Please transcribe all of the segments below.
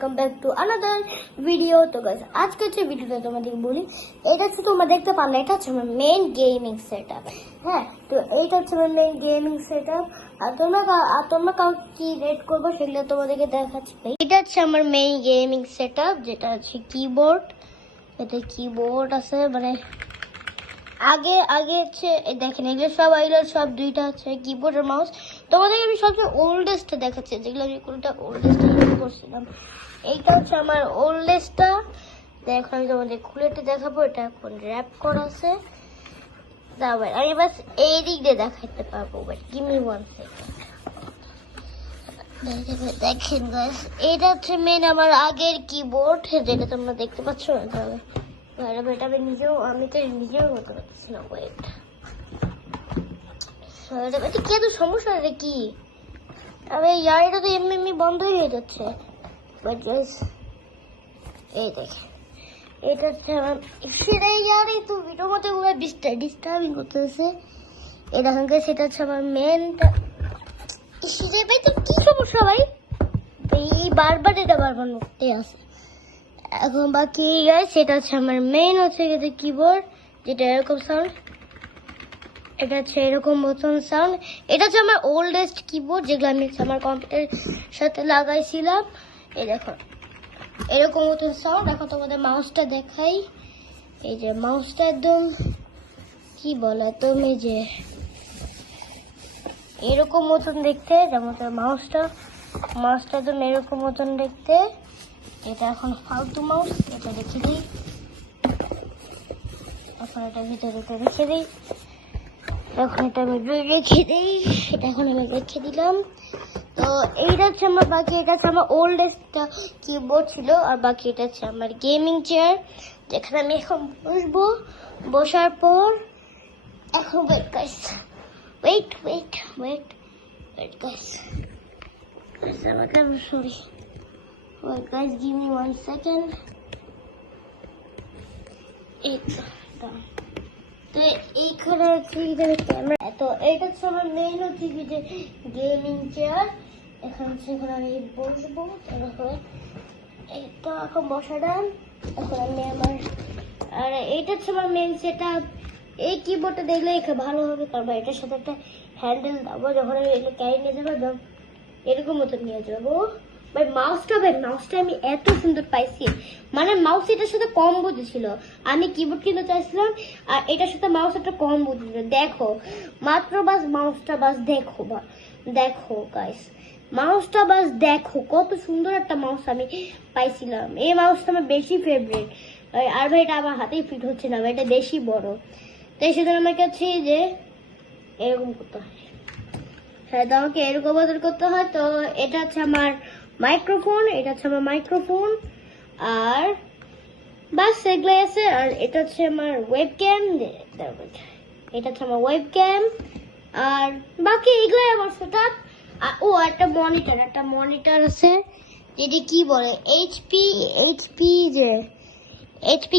Welcome back to another video. তো guys আজকে যে ভিডিওটা তোমাদের বলি, এটা হচ্ছে তোমরা দেখতে পারলে এটা হচ্ছে আমার মেইন গেমিং সেটআপ। হ্যাঁ, তো এইটা হচ্ছে আমার মেইন গেমিং সেটআপ। আর তোমরা কাউকে কি রেড করবো সেগুলো তোমাদেরকে দেখাচ্ছি। এটা হচ্ছে আমার মেইন গেমিং সেটআপ, যেটা হচ্ছে কিবোর্ড। এতে কিবোর্ড আছে, মানে আগে হচ্ছে দেখেন এগুলো সব দুইটা হচ্ছে কিবোর্ড আর মাউস। তোমাদের আমি সবচেয়ে ওল্ডেস্টটা দেখাচ্ছি, যেগুলো আমি কোনটা ওল্ডেস্ট ইউজ করছিলাম। এইটা হচ্ছে আমার ওল্ডেস্টটা। দেখো আমি তোমাদের খুলেটা দেখাবো। এটা এখন র্যাপ করা আছে। তারপর আমি বাস এই দিক দিয়ে দেখাতে পারবো, বাট গিভ মি 1 সেকেন্ড। দেখেন গাইস, এটা হচ্ছে মেন আমার আগের কিবোর্ড, যেটা তোমরা দেখতে পাচ্ছ না। তাহলে এটা আমি তো নিজেও হতে পারতেছি না। ওয়েট, এটা কি এত সমস্যা? এটা কি? আরে ইয়ার, এটা তো এমনি বন্ধই হয়ে যাচ্ছে। বাট গাইস এই দেখেন, এটা হচ্ছে আমার সেটাই ইয়ার, এই তো ভিডিওর মধ্যে পুরো ডিস্টার্বিং করতেছে। এটা এখানকার সেটা হচ্ছে আমার মেনটা। সেটাই ভাই, তো কি সমস্যা ভাই? এই বারবার নড়তে আসে। এখন বাকি সেটা হচ্ছে আমার মেইন হচ্ছে কিবোর্ড, যেটা এরকম সাউন্ড। এটা হচ্ছে এরকম মতন সাউন্ড। এটা হচ্ছে আমার ওল্ডেস্ট কিবোর্ড, যেগুলো আমি আমার কম্পিউটারের সাথে লাগাইছিলাম। এই দেখো এরকম মতন সাউন্ড। এখন তোমাদের মাউসটা দেখাই। এই যে মাউসটা একদম কি বলে তুমি, যে এরকম মতন দেখতে, যেমন মাউসটা একদম এরকম মতন দেখতে। এটা এখন ফালতু মাউস, এটা রেখে দিই। এখন এটা ভিতরে রেখে দিই। এখন এটা আমি রেখে দিই। এটা এখন আমি রেখে দিলাম। তো এইটা হচ্ছে আমার বাকি, এটা হচ্ছে আমার ওল্ডেস্ট কিবোর্ড ছিল। আর বাকি এটা হচ্ছে আমার গেমিং চেয়ার, যেখানে আমি এখন বসবো। বসার পর এখন wait guys, wait guys, sorry wait guys, give me 1 second. তো এইখানে হচ্ছে ক্যামেরা। তো এইটা হচ্ছে আমার মেইন হচ্ছে যে গেমিং চেয়ার। এখানে আমি বসবো। তারপরে এইটা এখন বসালাম। এখন আমি আমার, আর এইটা হচ্ছে আমার মেইন সেটআপ। এই কিবোর্ডটা দেখলে ভালো হবে, তারপর এটার সাথে একটা হ্যান্ডেল দেবো। যখন আমি এগুলো ক্যারি নিয়ে যাবো, এরকম মতো নিয়ে যাবো। মাউসটা আমি এত সুন্দর পাইছি, মানে মাউস এটার সাথে কম বুঝেছিল। আমি কিবোর্ড কিনতে চাইছিলাম, আর এটার সাথে মাউস একটা কম বুঝেছিল। দেখো মাত্র বাস মাউসটা বাস দেখো গাইস, মাউসটা বাস দেখো কত সুন্দর একটা মাউস আমি পাইছিলাম। এই মাউসটা আমার বেশি ফেভারিট। আর ভাই এটা আমার হাতেই ফিট হচ্ছে না, এটা বেশি বড়। তো সেজন্য আমার কাছে যে এরকম করতে হয়। হ্যাঁ, তো আমাকে এরকম বদল করতে হয়। তো এটা হচ্ছে আমার মাইক্রোফোন, আর বাস এগুলো আছে। আর এটা হচ্ছে আমার ওয়েবক্যাম, আর বাকি এগুলো আমার সেটআপ। আর একটা মনিটর আছে, যেটি কি বলে এইচপি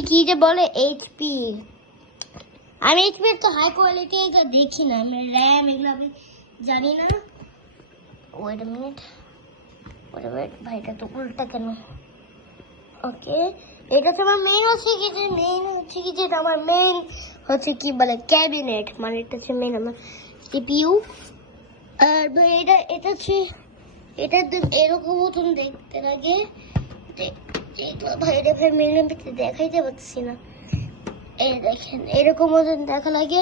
কি যে বলে এইচপি। আমি এইচপি তো হাই কোয়ালিটি এগুলো দেখি না, আমি র্যাম এগুলো আমি জানি না। ওয়েট মিনিট, ভাই এটা তো উল্টা কেন? ওকে, এটা তো আমার মেইন হচ্ছে কি যে আমার মেইন হচ্ছে কি বলে ক্যাবিনেট, মানে এটা হচ্ছে মেইন আমার সিপিইউ। আর এটা হচ্ছে এটা এরকম মতন দেখতে লাগে। ভাই এটা মেইন দেখাইতে পারছি না। এই দেখেন এরকম মতন দেখা লাগে।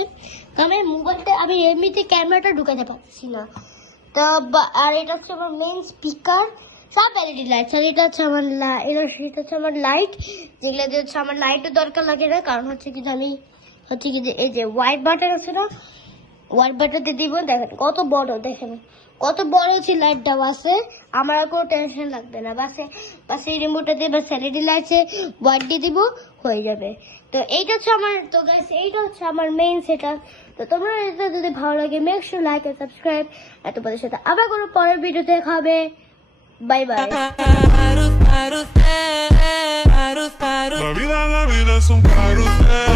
আমি এমনিতে ক্যামেরাটা ঢুকাতে পারছি না। তো আর এটা হচ্ছে আমার মেইন স্পিকার, সব এলইডি লাইট। আর এটা হচ্ছে আমার লাইট, যেগুলো দিয়ে হচ্ছে আমার লাইটের দরকার লাগে না। কারণ হচ্ছে কি আমি যে এই যে হোয়াইট বাটন আছে না, হোয়াইট বাটনতে দিব। দেখেন কত বড় হচ্ছে লাইটটা আছে। আমার আর কোনো টেনশন লাগবে না। বাসে এই রিমোটটা দিয়ে বাস এলইডি লাইটে হোয়াইট দিয়ে দিব, হয়ে যাবে। তো এইটা হচ্ছে আমার মেইন সেটআপ। তো তোমরা এটা যদি ভালো লাগে, make sure like and subscribe. আর তোমাদের সাথে আবার কোনো পরের ভিডিওতে দেখা হবে। Bye bye. La vida es un carrusel.